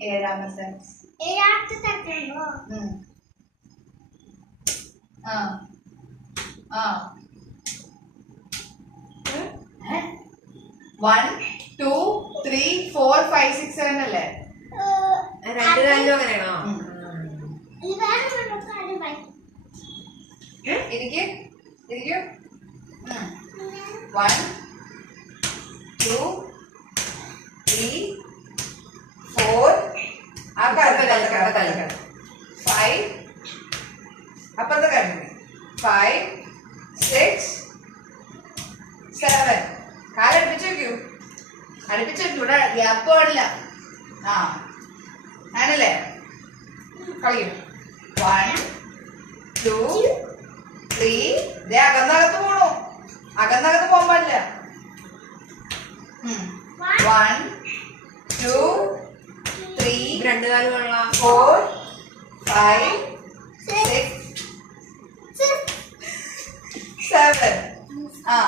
ഏഴാമത്തെ ഏഴാമത്തെ ഉം. ആ. ആ. One two three four five six seven അല്ലേ? രണ്ട് കാലിലും അങ്ങനെയാണോ? ഇരിക്കൂ ഇരിക്ക് ഇരിക്കൂ വൺ ടു ത്രീ ഫോർ ആ അപ്പുറത്തെ കാലത്ത് കാലിൽ, അപ്പുറത്തെ കാലിൽ. ഫൈവ് അപ്പുറത്തെ കാലത്ത് ഫൈവ് സിക്സ് സെവൻ കാലടുപ്പിച്ച് വെക്കൂ അടുപ്പിച്ച് വെക്കൂ ഇവിടെ ഗ്യാപ്പ് പാടില്ല ആ ആണല്ലേ കളിക്കും. വൺ ടു ത്രീ ദേ അകന്നകത്ത് പോണു. അകന്നകത്ത് പോകാൻ പാടില്ല. വൺ ഇത് രണ്ട് കാലുമുള്ള ഫോർ ഫൈവ് സിക്സ് സെവൻ ആ.